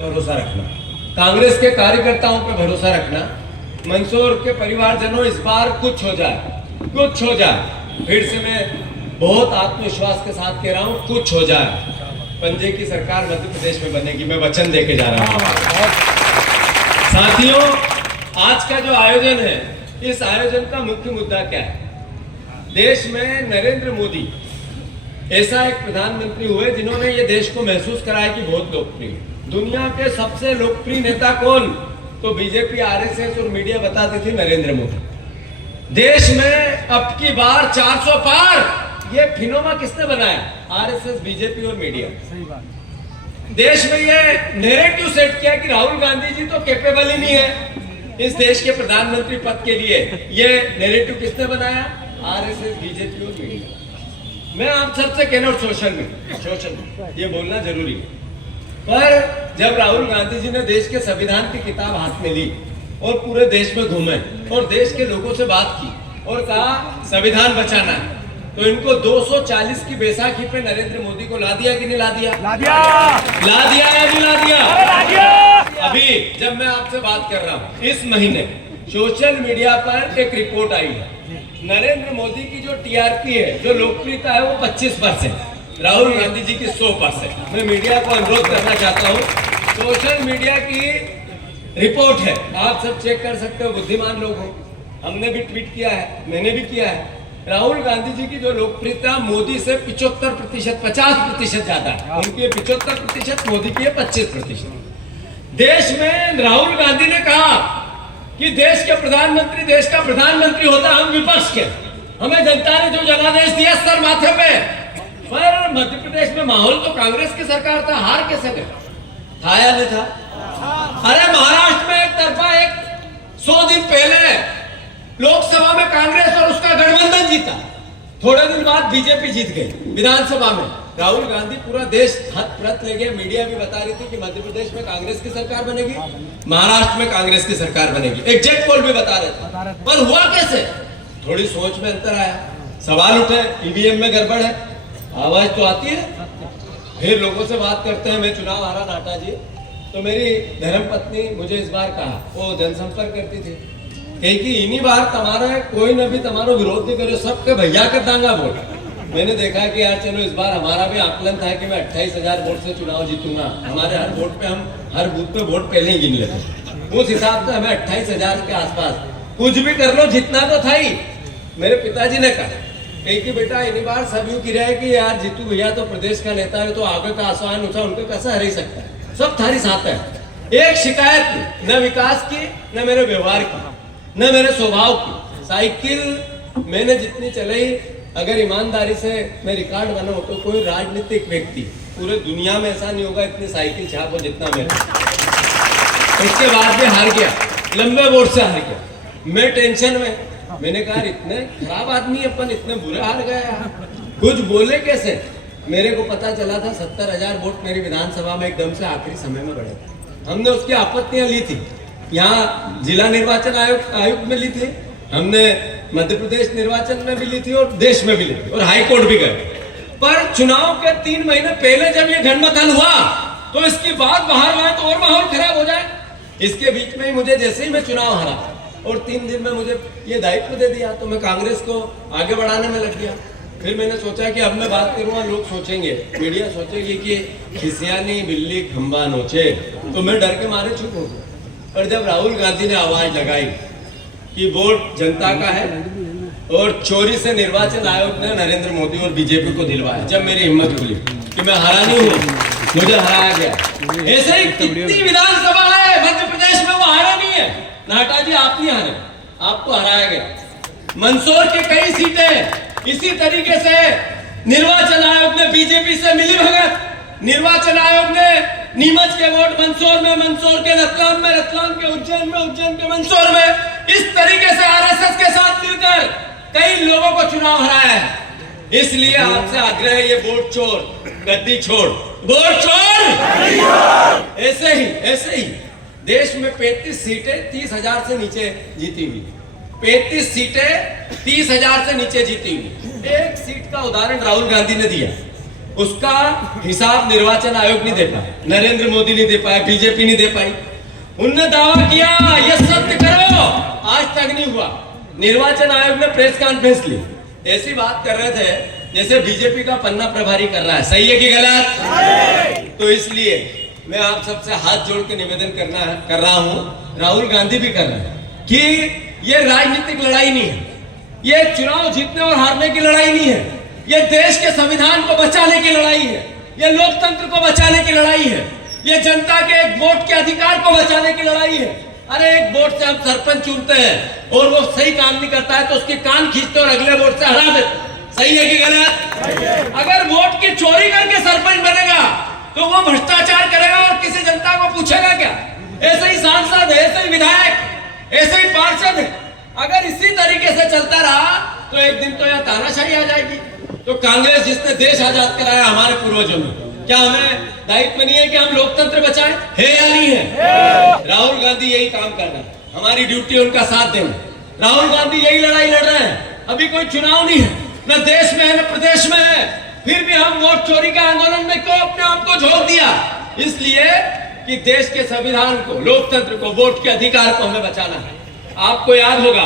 भरोसा रखना, कांग्रेस के कार्यकर्ताओं पे भरोसा रखना। मंसूर के परिवारजनों, इस बार कुछ हो जाए, फिर से मैं बहुत आत्मविश्वास के साथ कह रहा हूं, कुछ हो जाए, पंजे की सरकार मध्य प्रदेश में बनेगी, मैं वचन देके जा रहा हूं। साथियों, आज का जो आयोजन है, इस आयोजन का मुख्य मुद्दा क्या है? देश में नरेंद्र मोदी ऐसा एक प्रधानमंत्री हुए जिन्होंने ये देश को महसूस कराया कि बहुत लोकप्रिय। दुनिया के सबसे लोकप्रिय नेता कौन? तो बीजेपी, आरएसएस और मीडिया बताती थी नरेंद्र मोदी। देश में अब की बार 400 पार, ये फिनोमा किसने बनाया? आरएसएस, बीजेपी और मीडिया। सही बात। देश में ये नैरेटिव सेट किया कि राहुल गांधी जी तो कैपेबल ही नहीं है इस देश के प्रधानमंत्री पद के लिए। ये नैरेटिव किसने बनाया? आरएसएस, बीजेपी और मीडिया। मैं आप सबसे कहना, और सोशल ये बोलना जरूरी है, पर जब राहुल गांधी जी ने देश के संविधान की किताब हाथ में ली और पूरे देश में घूमे और देश के लोगों से बात की और कहा संविधान बचाना है, तो इनको 240 की बैसाखी पे नरेंद्र मोदी को ला दिया कि नहीं ला दिया? ला दिया या नहीं ला दिया? अभी जब मैं आपसे बात कर रहा हूँ, इस महीने सोशल मीडिया पर एक रिपोर्ट आई है, नरेंद्र मोदी की जो टीआरपी है, जो लोकप्रियता है, वो 25%, राहुल गांधी जी की 100%। मैं मीडिया को अनुरोध करना चाहता हूँ, सोशल मीडिया की रिपोर्ट है, आप सब चेक कर सकते हो, बुद्धिमान लोग हो, हमने भी ट्वीट किया है, मैंने भी किया है। राहुल गांधी जी की जो लोकप्रियता मोदी से 75%, 50% ज्यादा है। उनकी 75%, मोदी की 25%। देश में राहुल गांधी ने कहा कि देश के प्रधानमंत्री, देश का प्रधानमंत्री होता हम विपक्ष के, हमें जनता ने जो जनादेश दिया सर माथे पे। पर मध्य प्रदेश में माहौल तो कांग्रेस की सरकार था, हार कैसे गए? था या नहीं था? अरे महाराष्ट्र में एक तरफा 100 दिन पहले लोकसभा में कांग्रेस और उसका गठबंधन जीता, थोड़े दिन बाद बीजेपी जीत गई विधानसभा में। राहुल गांधी पूरा देश हथ ले गया, मीडिया भी बता रही थी कि मध्य प्रदेश में कांग्रेस की सरकार बनेगी, महाराष्ट्र में कांग्रेस की सरकार बनेगी, एग्जिट पोल भी बता रहे थे। पर हुआ कैसे? थोड़ी सोच में अंतर आया, सवाल उठे, ईवीएम में गड़बड़ है, आवाज तो आती है। फिर लोगों से बात करते हैं, मैं चुनाव हारा नाटा जी, तो मेरी धर्मपत्नी मुझे इस बार कहा, वो जनसंपर्क करती थी, कि इन्हीं बार तुम्हारा कोई न भी तुम्हारा विरोध नहीं करे, सबके भैया के दांगा वोट। मैंने देखा कि यार चलो इस बार हमारा भी आकलन था कि मैं 28,000 वोट से चुनाव जीतूंगा, हमारे हर वोट पे हम हर बूथ पे वोट पहले ही गिन लेते, उस हिसाब से हमें 28,000 के आसपास कुछ भी कर लो, जितना तो था ही। मेरे पिताजी ने कहा कि बेटा इन बार सब यूं गिरा है कि यार जीतू भैया तो प्रदेश का नेता है, तो आगे का आसान ऊंचा उनको कैसा हरा ही सकता है, सब थारी साथ है। एक शिकायत न विकास की, न मेरे व्यवहार की, न मेरे स्वभाव की। साइकिल मैंने जितनी चलाई, अगर ईमानदारी से मैं रिकॉर्ड बनाऊं तो कोई राजनीतिक व्यक्ति पूरे दुनिया में ऐसा नहीं होगा इतनी साइकिल छापो जितना मेरा। उसके बाद भी हार गया, लंबे वोट से हार गया। मैं टेंशन में, मैंने कहा इतने खराब आदमी अपन, इतने बुरे हार गए, कुछ बोले कैसे? मेरे को पता चला था 70,000 वोट मेरी विधानसभा में एकदम से आखिरी समय में बढ़े थे। हमने उसकी आपत्तियां ली थी, यहाँ जिला निर्वाचन आयुक्त में ली थी, हमने मध्य प्रदेश निर्वाचन में भी ली थी और देश में भी ली थी और हाई कोर्ट भी गए। पर चुनाव के 3 महीने पहले जब ये घनमथन हुआ तो इसकी बात बाहर आए तो और माहौल खराब हो जाए। इसके बीच में ही मुझे, जैसे ही मैं चुनाव हारा और 3 दिन में मुझे ये दायित्व दे दिया, तो मैं कांग्रेस को आगे बढ़ाने में लग गया। फिर मैंने सोचा कि अब मैं बात करूंगा, लोग सोचेंगे, मीडिया सोचेगी कि खिसियानी बिल्ली खंबा नोचे, तो मैं डर के मारे चुप हो गया। पर जब राहुल गांधी ने आवाज लगाई कि वोट जनता का है और चोरी से निर्वाचन आयोग ने नरेंद्र मोदी और बीजेपी को दिलवाया, जब मेरी हिम्मत खुली कि मैं हरा नहीं हूं, मुझे हराया गया। ऐसे ही कितनी विधानसभा है मध्य प्रदेश में, वो हारा नहीं है। नाटा जी आप नहीं हारे, आपको हराया गया। मंदसौर की कई सीटें इसी तरीके से निर्वाचन आयोग ने बीजेपी से मिली भगत, निर्वाचन आयोग ने नीमच के वोट मंदसौर में, मंदसौर के रतलाम में, रतलाम के उज्जैन में, उज्जैन के मंदसौर में, इस तरीके से आरएसएस के साथ मिलकर कई लोगों को चुनाव हराया है। इसलिए आपसे आग्रह है, ये वोट चोर गद्दी छोड़, वोट चोर। ऐसे ही देश में 35 सीटें 30,000 से नीचे जीती हुई, 35 सीटें 30,000 से नीचे जीती हुई। एक सीट का उदाहरण राहुल गांधी ने दिया उसका हिसाब निर्वाचन आयोग नहीं दे पाया, नरेंद्र मोदी नहीं दे पाया, बीजेपी नहीं दे पाई। उनने दावा किया ये सत्य करो, आज तक नहीं हुआ। निर्वाचन आयोग ने प्रेस कॉन्फ्रेंस ली, ऐसी बात कर रहे थे जैसे बीजेपी का पन्ना प्रभारी कर रहा है। सही है कि गलत? तो इसलिए मैं आप सबसे हाथ जोड़ के निवेदन कर रहा हूं, राहुल गांधी भी कर रहे हैं कि ये राजनीतिक लड़ाई नहीं है, ये चुनाव जीतने और हारने की लड़ाई नहीं है, ये देश के संविधान को बचाने की लड़ाई है, ये लोकतंत्र को बचाने की लड़ाई है, ये जनता के एक वोट के अधिकार को बचाने की लड़ाई है। अरे एक वोट से हम सरपंच चुनते हैं और वो सही काम नहीं करता है तो उसके कान खींचते और अगले वोट से हरा देते। सही है कि गलत? अगर वोट की चोरी करके सरपंच बनेगा तो वो भ्रष्टाचार करेगा और किसी जनता को पूछेगा क्या? ऐसे ही सांसद, ऐसे ही विधायक, ऐसे ही पार्षद, अगर इसी तरीके से चलता रहा तो एक दिन तो यह तानाशाही आ जाएगी। तो कांग्रेस जिसने देश आजाद कराया हमारे पूर्वजों में, क्या हमें दायित्व नहीं है कि हम लोकतंत्र बचाएं? है या नहीं है? राहुल गांधी यही काम कर रहे हैं, हमारी ड्यूटी है उनका साथ देना। राहुल गांधी यही लड़ाई लड़ रहे हैं। अभी कोई चुनाव नहीं है, न देश में है न प्रदेश में है, फिर भी हम वोट चोरी का आंदोलन में क्यों अपने आप को झोंक दिया? इसलिए कि देश के संविधान को, लोकतंत्र को, वोट के अधिकार को हमें बचाना है। आपको याद होगा